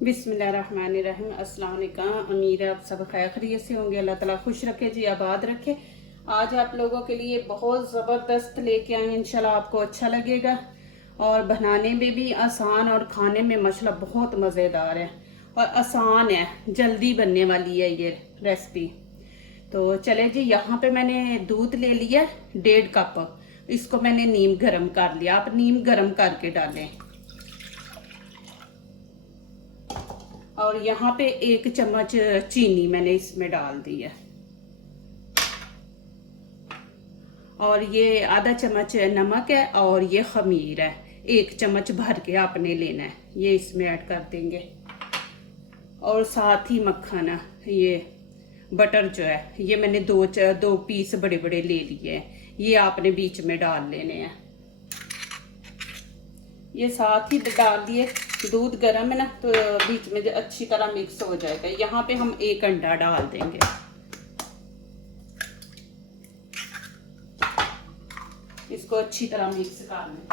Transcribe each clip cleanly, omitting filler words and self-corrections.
बिस्मिल्लाहिर्रहमानिर्रहीम। अस्सलाम वालेकुम। उम्मीद है आप सब खैरियत से होंगे। अल्लाह ताला खुश रखे जी, आबाद रखे। आज आप लोगों के लिए बहुत ज़बरदस्त लेके आए, इंशाल्लाह आपको अच्छा लगेगा और बनाने में भी आसान और खाने में माशाल्लाह बहुत मज़ेदार है और आसान है, जल्दी बनने वाली है ये रेसिपी। तो चले जी, यहाँ पे मैंने दूध ले लिया 1.5 कप। इसको मैंने नीम गरम कर लिया, आप नीम गरम करके डालें। और यहाँ पे 1 चम्मच चीनी मैंने इसमें डाल दी है और ये आधा चम्मच नमक है और ये खमीर है, 1 चम्मच भर के आपने लेना है, ये इसमें ऐड कर देंगे। और साथ ही मक्खन है, ये बटर जो है ये मैंने दो पीस बड़े बड़े ले लिए हैं, ये आपने बीच में डाल लेने हैं। ये साथ ही डाल दिए। दूध गर्म है ना, तो बीच में अच्छी तरह मिक्स हो जाएगा। यहाँ पे हम 1 अंडा डाल देंगे। इसको अच्छी तरह मिक्स कर लें।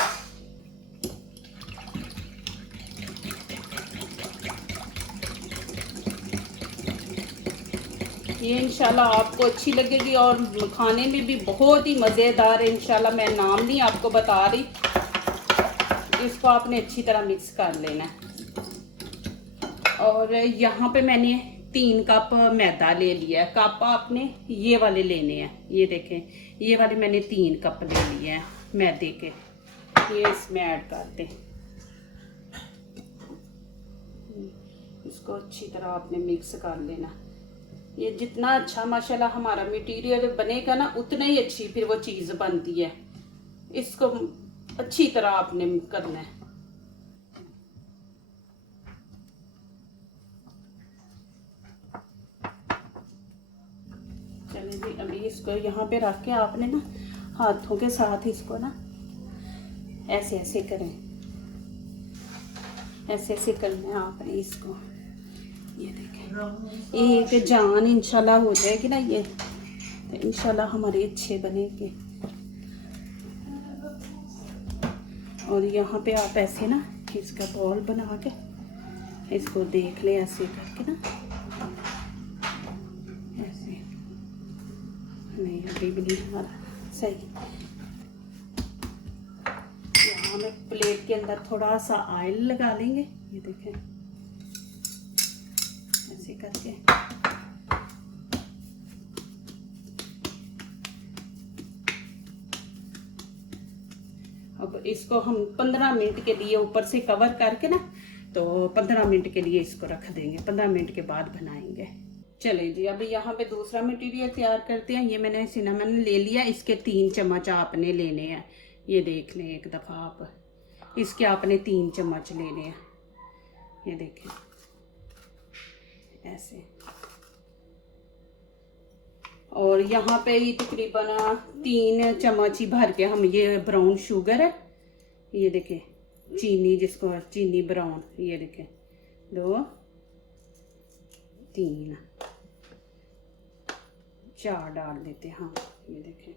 ये इंशाल्लाह आपको अच्छी लगेगी और खाने में भी बहुत ही मज़ेदार है। इंशाल्लाह मैं नाम नहीं आपको बता रही। इसको आपने अच्छी तरह मिक्स कर लेना है। और यहाँ पे मैंने 3 कप मैदा ले लिया है। कप आपने ये वाले लेने हैं, ये देखें, ये वाले मैंने 3 कप ले लिए हैं मैदे के। ये इसमें ऐड कर दें। इसको अच्छी तरह आपने मिक्स कर लेना। ये जितना अच्छा माशाल्लाह हमारा मटेरियल बनेगा ना, उतना ही अच्छी फिर वो चीज़ बनती है। इसको अच्छी तरह आपने करना है। चलिए जी, अभी इसको यहाँ पे रख के आपने ना हाथों के साथ इसको ना ऐसे ऐसे करें, ऐसे ऐसे करना है आपने इसको। ये देखें, एक जान इंशाल्लाह हो जाएगी ना ये, तो इंशाल्लाह हमारे अच्छे बनेंगे। और यहाँ पे आप ऐसे ना इसका बॉल बना के इसको देख ले, ऐसे करके ना, ऐसे नहीं अभी भी नहीं हमारा सही। यहाँ में प्लेट के अंदर थोड़ा सा ऑयल लगा लेंगे। ये देखें, ऐसे करके अब इसको हम 15 मिनट के लिए ऊपर से कवर करके ना, तो 15 मिनट के लिए इसको रख देंगे। 15 मिनट के बाद बनाएंगे। चलिए जी, अभी यहाँ पे दूसरा मटेरियल तैयार करते हैं। ये मैंने सिनेमन ले लिया, इसके 3 चम्मच आपने लेने हैं। ये देख लें एक दफ़ा आप, इसके आपने 3 चम्मच लेने हैं। ये देखें ऐसे। और यहाँ पे ही तकरीबन 3 चम्मच ही भर के हम, ये ब्राउन शुगर है, ये देखें चीनी, जिसको चीनी ब्राउन, ये देखें 2 3 4 डाल देते हैं। हाँ ये देखें,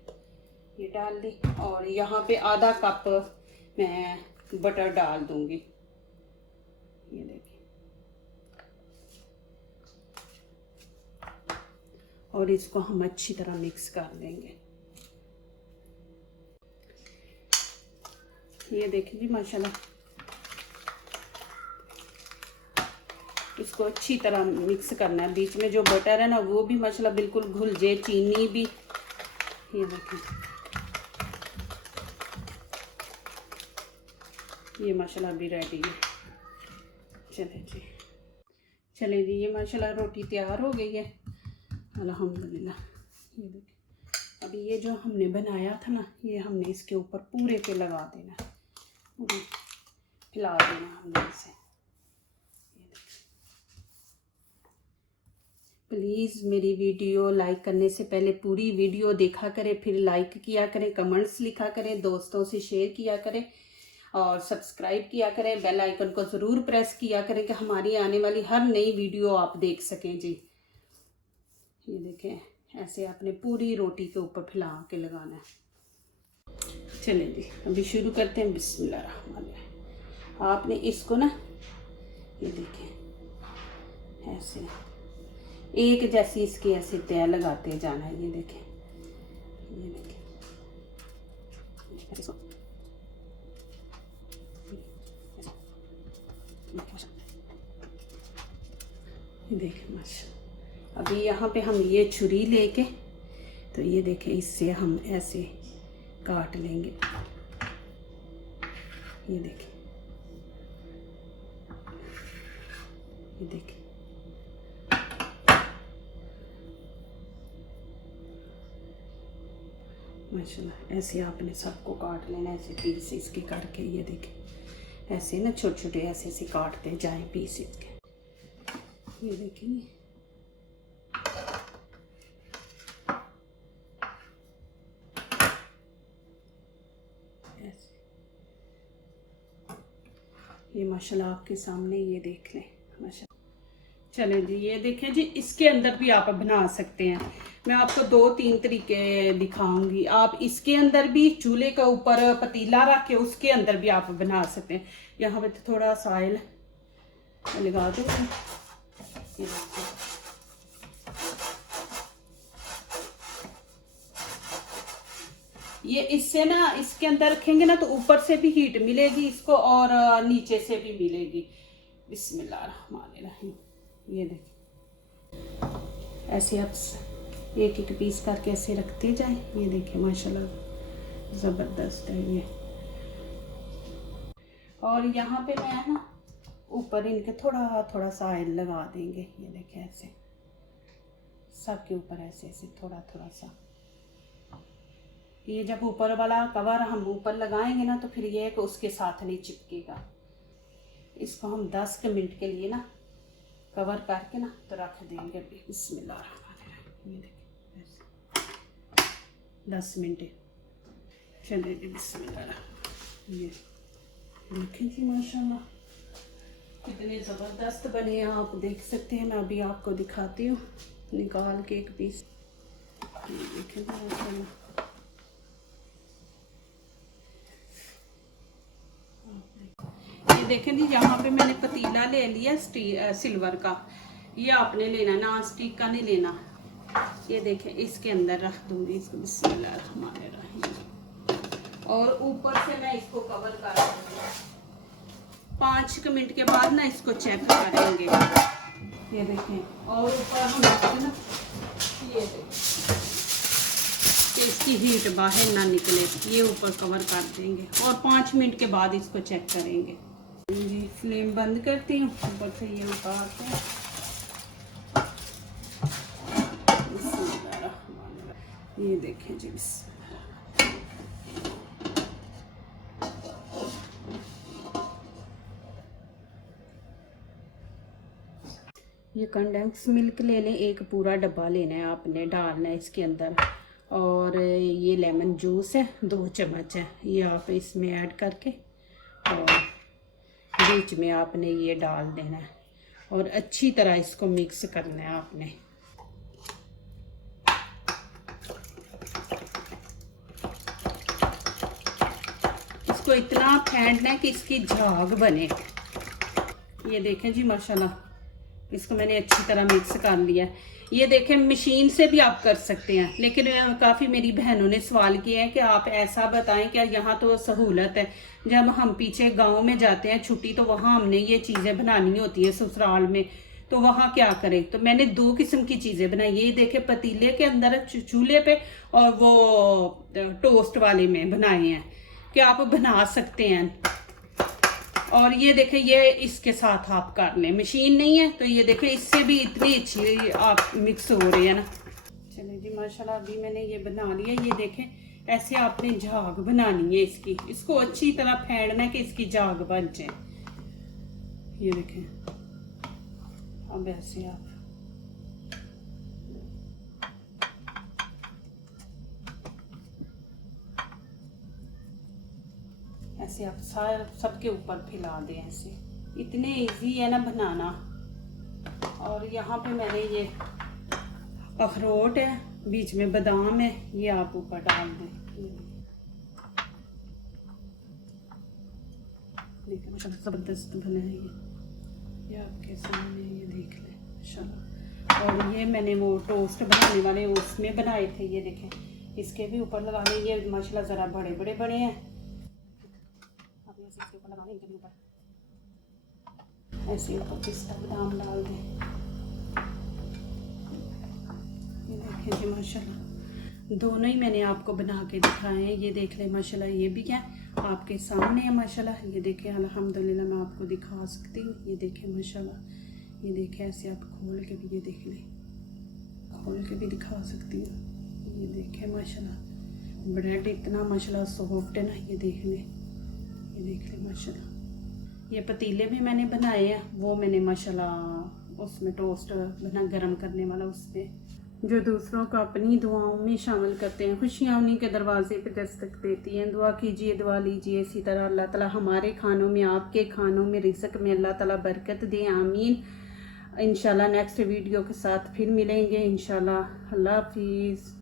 ये डाल दी। और यहाँ पे आधा कप मैं बटर डाल दूंगी। ये देखिए, और इसको हम अच्छी तरह मिक्स कर लेंगे। ये देखिए जी माशाल्लाह, इसको अच्छी तरह मिक्स करना है। बीच में जो बटर है ना, वो भी माशाल्लाह बिल्कुल घुल जाए, चीनी भी। ये देखिए, ये माशाल्लाह भी रेडी है। चले जी, ये माशाल्लाह रोटी तैयार हो गई है अल्हम्दुलिल्लाह। ये देखिए, अभी ये जो हमने बनाया था ना, ये हमने इसके ऊपर पूरे पे लगा देना, पूरे फैला देना हमने इसे। प्लीज़ मेरी वीडियो लाइक करने से पहले पूरी वीडियो देखा करें, फिर लाइक किया करें, कमेंट्स लिखा करें, दोस्तों से शेयर किया करें और सब्सक्राइब किया करें। बेल आइकन को ज़रूर प्रेस किया करें कि हमारी आने वाली हर नई वीडियो आप देख सकें जी। ये देखें, ऐसे आपने पूरी रोटी के ऊपर फैला के लगाना है। चलें जी, अभी शुरू करते हैं। बिस्मिल्लाह रहमान रहीम। आपने इसको ना, ये देखें, ऐसे एक जैसी इसकी ऐसे तय लगाते जाना है। ये देखें, ये देखें, ये देखें माशा। अभी यहाँ पे हम ये छुरी लेके, तो ये देखें इससे हम ऐसे काट लेंगे। ये देखें, ये देखें, माशाल्लाह ऐसे आपने सबको काट लेना, ऐसे पीस इसके करके। ये देखें ऐसे ना छोटे छोटे ऐसे ऐसे काटते जाएं पीस इसके। ये देखेंगे, ऐसे। ये माशाल्लाह आपके सामने, ये देख लें माशाल्लाह। चलें जी, ये देखें जी, इसके अंदर भी आप बना सकते हैं। मैं आपको 2-3 तरीके दिखाऊंगी। आप इसके अंदर भी चूल्हे के ऊपर पतीला रख के उसके अंदर भी आप बना सकते हैं। यहाँ पे तो थोड़ा सा ऑयल लगा दो। ये इससे ना इसके अंदर रखेंगे ना तो ऊपर से भी हीट मिलेगी इसको और नीचे से भी मिलेगी। बिस्मिल्लाहिर्रहमानिर्रहीम। ये देखिए ऐसे आप एक एक पीस करके ऐसे रखते जाएं। ये देखिए माशाल्लाह ज़बरदस्त है ये। और यहाँ पे मैं ना ऊपर इनके थोड़ा थोड़ा सा ऑयल लगा देंगे। ये देखिए ऐसे सबके ऊपर ऐसे ऐसे थोड़ा थोड़ा सा। ये जब ऊपर वाला कवर हम ऊपर लगाएंगे ना तो फिर ये है कि उसके साथ नहीं चिपकेगा। इसको हम 10 मिनट के लिए ना कवर करके ना तो रख देंगे। बिस्मिल्लाहिर्रहमानिर्रहीम। ये देखिए 10 मिनट चले जी। बिस्मिल्लाह। ये देखें जी माशाल्लाह कितने ज़बरदस्त बने हैं, आप देख सकते हैं। मैं अभी आपको दिखाती हूँ निकाल के एक पीस। ये देखें माशाल्लाह। ये देखें जी, यहाँ पे मैंने पतीला ले लिया सिल्वर का। ये आपने लेना, नॉन स्टिक का नहीं लेना। ये देखें इसके अंदर रख दूंगी इसको। बिस्मिल्लाहिर्रहमानिर्रहीम। और ऊपर से मैं इसको कवर कर दूंगी। 5 मिनट के बाद ना इसको चेक करेंगे। ये देखें और ऊपर हम ना ये देखें कि इसकी हीट बाहर ना निकले, ये ऊपर कवर कर देंगे और 5 मिनट के बाद इसको चेक करेंगे। जी फ्लेम बंद करती हूँ, ऊपर से ये उतारते हैं। ये देखें जी, ये कंडेंस मिल्क ले लें, एक पूरा डब्बा लेना है आपने, डालना है इसके अंदर। और ये लेमन जूस है 2 चम्मच है, ये आप इसमें ऐड करके और बीच में आपने ये डाल देना है और अच्छी तरह इसको मिक्स करना है आपने। इसको इतना फेंटना है कि इसकी झाग बने। ये देखें जी माशाल्लाह इसको मैंने अच्छी तरह मिक्स कर लिया है। ये देखें मशीन से भी आप कर सकते हैं, लेकिन काफ़ी मेरी बहनों ने सवाल किया है कि आप ऐसा बताएं कि यहाँ तो सहूलत है, जब हम पीछे गांव में जाते हैं छुट्टी तो वहाँ हमने ये चीज़ें बनानी होती है ससुराल में, तो वहाँ क्या करें। तो मैंने 2 किस्म की चीज़ें बनाई। ये देखें पतीले के अंदर चूल्हे पे और वो टोस्ट वाले में बनाए हैं कि आप बना सकते हैं। और ये देखें ये इसके साथ आप कर लें, मशीन नहीं है तो ये देखें इससे भी इतनी अच्छी आप मिक्स हो रही है ना। चलिए जी माशाल्लाह अभी मैंने ये बना लिया। ये देखें ऐसे आपने झाग बनानी है इसकी, इसको अच्छी तरह फेंटना है कि इसकी झाग बन जाए। ये देखें अब ऐसे आप ऐसे आप सबके ऊपर फैला दें ऐसे। इतने इजी है ना बनाना। और यहाँ पे मैंने ये अखरोट है, बीच में बादाम है, ये आप ऊपर डाल दें। देखिए माशाल्लाह ज़बरदस्त बना है ये आपके सामने, ये देख लें। माशाल्लाह। और ये मैंने वो टोस्ट बनाने वाले उसमें बनाए थे, ये देखें इसके भी ऊपर लगाने, ये माशाल्लाह ज़रा बड़े बड़े बड़े हैं। अब ऐसे इसके ऊपर लगाने, इनके ऊपर ऐसे ऊपर पिस्ता बादाम डाल दें। ये देखें जी माशाल्लाह, दोनों ही मैंने आपको बना के दिखाए हैं। ये देख लें माशाल्लाह, ये भी क्या आपके सामने है माशाल्लाह। ये देखें अल्हम्दुलिल्लाह, मैं आपको दिखा सकती हूँ। ये देखें माशाल्लाह, ये देखें ऐसे आप खोल के भी, ये देख लें खोल के भी दिखा सकती हूँ। ये देखें माशाल्लाह, ब्रेड इतना माशाल्लाह सॉफ्ट है ना, ये देख लें, ये देख लें माशाल्लाह। ये पतीले में मैंने बनाए हैं, वो मैंने माशाल्लाह उसमें टोस्ट बना गरम करने वाला, उसमें जो दूसरों को अपनी दुआओं में शामिल करते हैं, खुशियाँ उन्हीं के दरवाजे पे दस्तक देती हैं। दुआ कीजिए, दुआ लीजिए। इसी तरह अल्लाह ताला हमारे खानों में, आपके खानों में, रिज़्क़ में अल्लाह ताला बरकत दे, आमीन। इंशाल्लाह नेक्स्ट वीडियो के साथ फिर मिलेंगे इंशाल्लाह। अल्लाह हाफिज़।